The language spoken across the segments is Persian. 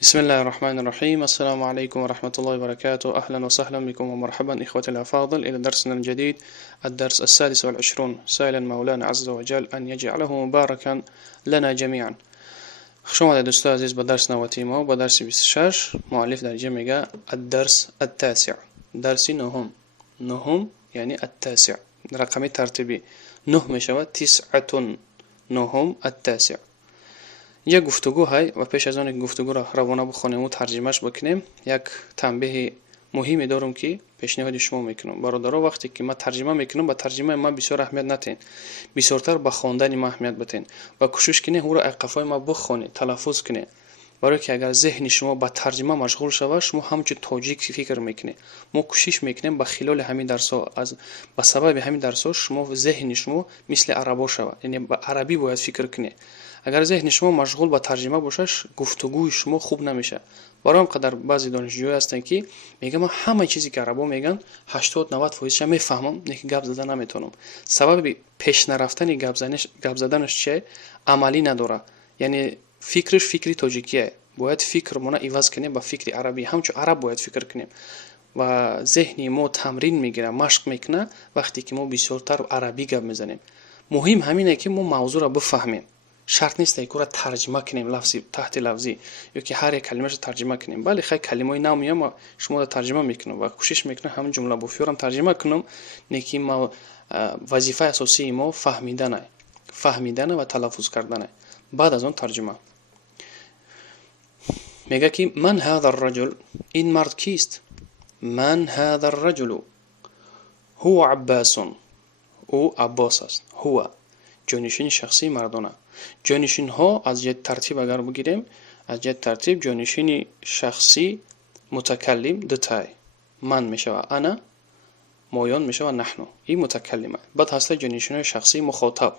بسم الله الرحمن الرحيم. السلام عليكم ورحمة الله وبركاته. أهلا وسهلا بكم ومرحبا إخوتي الأفاضل إلى درسنا الجديد، الدرس السادس والعشرون، سائلا مولانا عز وجل أن يجعله مباركا لنا جميعا. خشوما دوستو عزيز بدرس نواتيمو بدرس 26 مؤلف در جميع الدرس التاسع، درس نهم يعني التاسع، رقم ترتيبي نه مشوى 9 نهم التاسع. یک گفتگو های و پیش از آن گفتگو را روانه بخونیم و ترجمهش بکنیم، یک تنبیه مهمی دارم که پیشنهاد شما میکنم. برادرها وقتی که ما ترجمه میکنم، با ترجمه ما بسیار اهمیت ندین، بسیارتر به خواندن ما اهمیت بدین و کوشش کنید او را قفای ما بخونید، تلفظ کنید. برای که اگر ذهن شما با ترجمه مشغول شود، شما همچون تاجیک فکر میکنید. ما کوشش میکنیم با خلال همین درس ها، از به سبب همین درس ها شما ذهن شما مثل عربا شود، یعنی با عربی باید فکر کنید. اگر ذهن شما مشغول با ترجمه باشه، گفتگوی شما خوب نمیشه. برای همقدر بعضی دانشجوها هستن که میگم من همه چیزی که عربا میگن 80-90% میفهمم، لیکن گپ زدن نمیتونم. سبب پیش نرفتن گپ زدنش چیه؟ عملی نداره. یعنی فکرش فکری تاجیکیه. باید فکرمون عوض کنیم با فکر عربی، همچون عرب باید فکر کنیم و ذهنی ما تمرین میگیره، مشق میکنه وقتی که ما بسیارتر عربی گپ میزنیم. مهم همینه که ما موضوع را بفهمیم. شرط نیست که را ترجمه کنیم لفظی تحت لفظی یا که هر یک کلمه‌اش ترجمه کنیم. بله خیلی کلمه‌ای نو میام شما را ترجمه میکنم و کوشش میکنم همین جمله بفیورم ترجمه کنم، نیکی ما وظیفه اساسی ما فهمیدن و تلفظ کردنه. بعد از اون ترجمه. میگه که من هذا الرجل، این مرد کیست؟ من هذا الرجل هو عباس، او عباس است. هو جانشین شخصی مردانه. جانشین ها از جهت ترتیب اگر بگیریم، از جهت ترتیب جانشین شخصی متکلم دوتای، من میشود انا، مایان میشود نحن، این متکلمه. بعد هست جانشین شخصی مخاطب،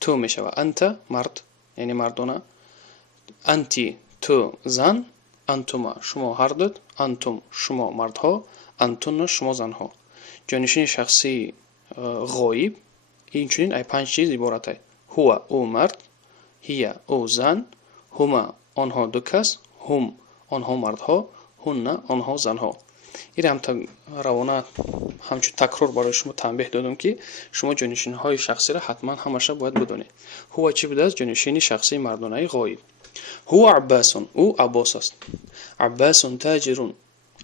تو میشود انت، مرد یعنی مردانه، انتی تو زن، انتما شما هر دو، انتم شما مردها، انتون شما زنها. جانشین شخصی غایب این چنین ای 5 چیز عبارته: هو او مرد، هی او زن، هما آنها دو کس، هم آنها مردها، هن آنها زنها. این هم روانه همچون تکرار برای شما تنبیه دادم که شما جانشین های شخصی را حتما همشه باید بدونید. هو چی بوده است؟ جانشین شخصی مردانه غایب. هو عباس، او عباس است. عباس تاجر،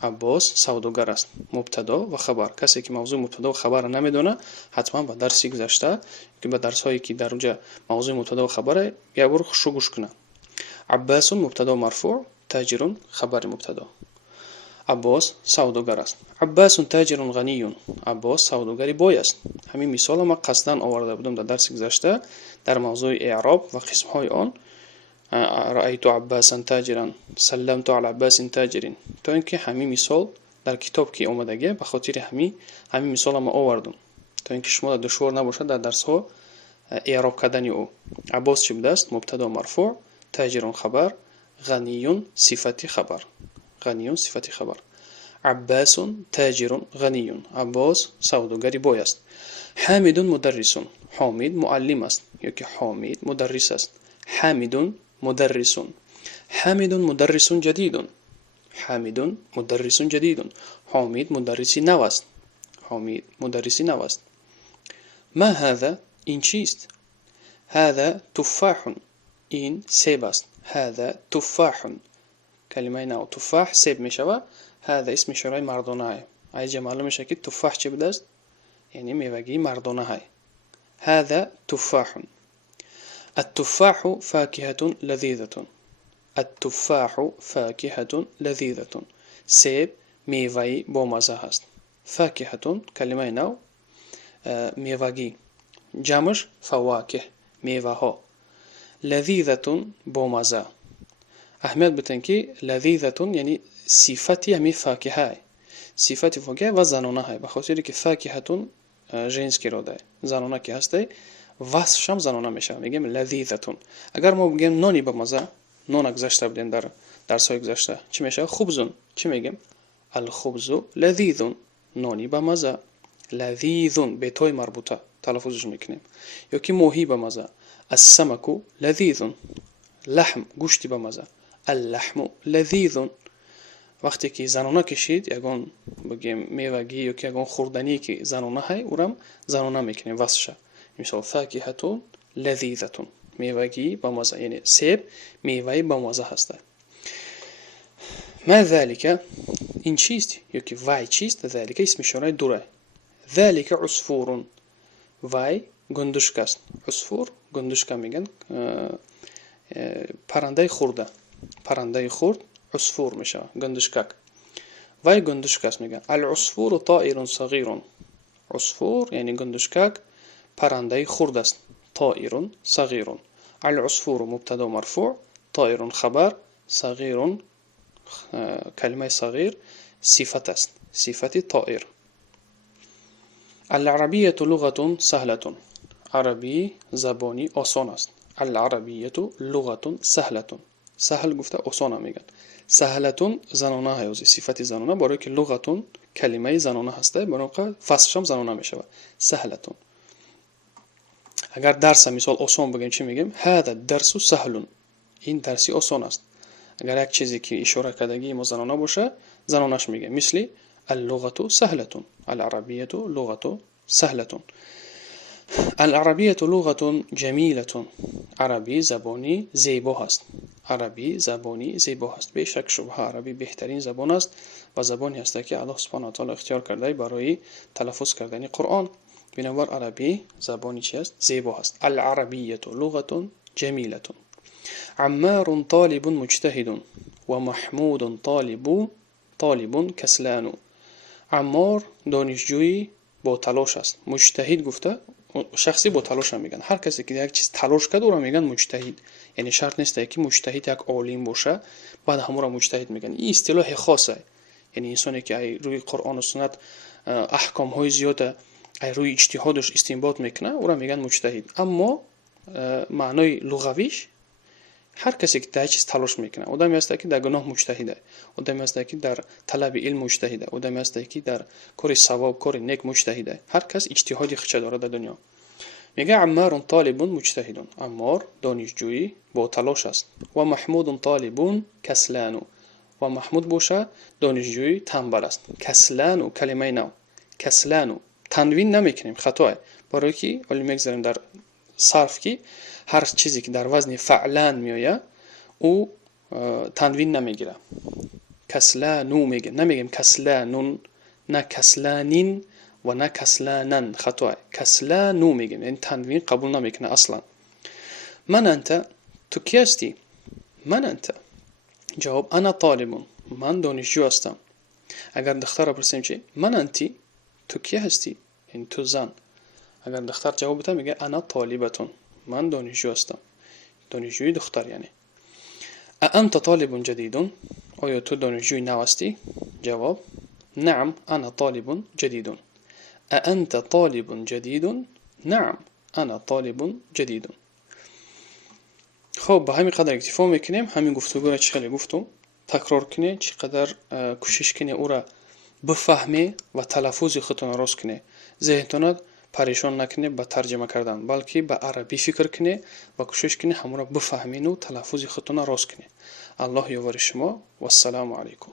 عباس سوداگر است. مبتدا و خبر. کسی که موضوع مبتدا و خبر نمیدونه حتما به درسی گذشته که به درس هایی که در اونجا موضوع مبتدا و خبر یک بار گوش کنه. عباس مبتدا مرفوع، تاجر خبر مبتدا. عباس سوداگر است. عباس تاجر غنی، عباس سوداگری بای است. همین مثال ما قصداً آورده بودم در درس گذشته در موضوع اعراب و قسم های آن. رأيت عباسا تاجرا، سلمت على عباس تاجر. تا اینکه همین مثال در کتاب که اومدگه به خاطر همین مثال ما آوردم تا اینکه شما دشوار نباشه در درس ها اعراب کردن او. عباس چی بوده است؟ مبتدا مرفوع، تاجر خبر، غنی صفت خبر. غنی صفت خبر. عباس تاجر غنی، عباس سوداگری بای است. حامد مدرس، حامد معلم است یا که حامد مدرس است. حامد مدرس، حامد مدرس جدید، حامد مدرس جدید. حامد مدرسی نو است، حامد مدرسی نو است. ما هذا، این چیست؟ هذا تفاح، این سیب است. هذا تفاح، کلمه نو تفاح سیب میشود. هذا اسم اشاره مردانه ای جا معلوم میشه که تفاح چه بوده است؟ یعنی میوگی مردانه ای. هذا تفاح. التفاح فاكهة لذيذة، التفاح فاكهة لذيذة. سیب میوه بامزه است. فاکهة کلمه نو میوگی، جمعش فواکه میوه ها. لذیذة بامزه. اهمیت بتن که لذیذة یعنی صفتی همی فاکهه، صفت فاکهه و زنانه های، بخاطر که فاکهة جنس کی را ده، زنانه کی هسته وصفش هم زنانه میشه. میگیم لذیذة. اگر ما بگیم نانی بامزه، نان گذشته بودیم در درس های گذشته چی میشه؟ خبزون. چی میگیم؟ الخبز لذیذ، نانی بامزه. لذیذ به تای مربوطه تلفظش میکنیم. یا که موهی بامزه، السمك لذیذ، لحم گوشتی بامزه. اللحم لذیذ. وقتی که زنونه کشید یگان بگیم میوگی یا که یگان خوردنی که زنونه های اورم زنونه میکنیم وصفشه. مثال فاکهتون لذیذتون، میوگی با مزه، یعنی سیب میوه با مزه هسته. ما ذلك، این چیست یا که وای چیست؟ ذلك اسم اشاره دوره. ذلك عصفور، وای گندشک است. عصفور گندشک میگن، پرنده خورده، پرنده خورد عصفور میشه گندشکک. وای گندشک است میگن. العصفور طائر صغیر، عصفور یعنی گندشکک پرنده خورد است. طائر صغیر. العصفور مبتدا مرفوع، طائر خبر، صغیر کلمه صغیر صفت است، صفت طائر. العربیة لغة سهلة، عربی زبانی آسان است. العربیة لغة سهلة، سهل گفته آسانه میگن. سهلتون زنانه هیوزی، صفت زنانه، برای که لغتون کلمه زنانه هسته، برای که فصلشم زنانه میشود. سهلتون. اگر درس مثال آسان بگیم چی میگیم؟ هذا الدرس سهل، این درسی آسان است. اگر یک چیزی که اشاره کردگی ما زنانه باشه زنانش میگه، مثل اللغة سهلة، العربية لغة سهلة. العربية لغة جميلة، عربی زبانی زیبا هست. عربی زبانی زیبا هست. به شک شبهه عربی بهترین زبان است و زبانی است که الله سبحانه و تعالی اختیار کرده برای تلفظ کردن قرآن. بنابر عربی زبانی چی است؟ زیبا هست. العربية لغة جميلة. عمار طالب مجتهد و محمود طالب کسلان. عمار دانشجوی با تلاش است. مجتهد گفته شخصی با تلاش میگن. هر کسی که یک چیز تلاش کرده او را میگن مجتهد. یعنی شرط نیست که مجتهد یک عالم باشه بعد همون را مجتهد میگن. این اصطلاح خاصه. یعنی انسانی که روی قرآن و سنت احکام های زیاده روی اجتهادش استنباط میکنه او را میگن مجتهد. اما معنای لغویش هر کسی که در چیز تلاش میکنه، آدمی است که در گناه مجتهده، آدمی است که در طلب علم مجتهده، آدمی است که در کار ثواب کار نیک مجتهده. هر کس اجتهادی خودش داره در دنیا. میگه عمار طالب مجتهد، عمار دانشجویی با تلاش است. و محمود طالب کسلان، و محمود باشه دانشجویی تنبل است. کسلان کلمه نو، کسلان تنوین نمیکنیم، خطاه. برای که ولی میگذاریم در صرف که هر چیزی که در وزن فعلان میآید او تنوین نمیگیره. کسلانو میگه، نمیگیم کسلانون، نه کسلانین و نه کسلانن، خطاه. کسلانو میگیم، یعنی تنوین قبول نمیکنه اصلا. من انت، تو کی هستی؟ من انت، جواب انا طالب، من دانشجو هستم. اگر دختر را پرسیم چی؟ من انتی، تو کی هستی؟ یعنی تو زن. اگر دختر جواب بده میگه انا طالبتون، من دانشجو هستم. دانشجوی دختر یعنی. انت طالب جدید، آیا تو دانشجوی نو هستی؟ جواب نعم انا طالب جدید. انت طالب جدید؟ نعم انا طالب جدید. خب به همین قدر اکتفا میکنیم. همین گفتگو را چقدر گفتم تکرار کنی، چقدر کوشش کنی او را بفهمی و تلفظ خودتون راست کنی. ذهنتون پریشان نکنی به ترجمه کردن، بلکه به عربی فکر کنی و کوشش کنی همون را بفهمین و تلفظ خودتون راست کنی. الله یاور شما و السلام علیکم.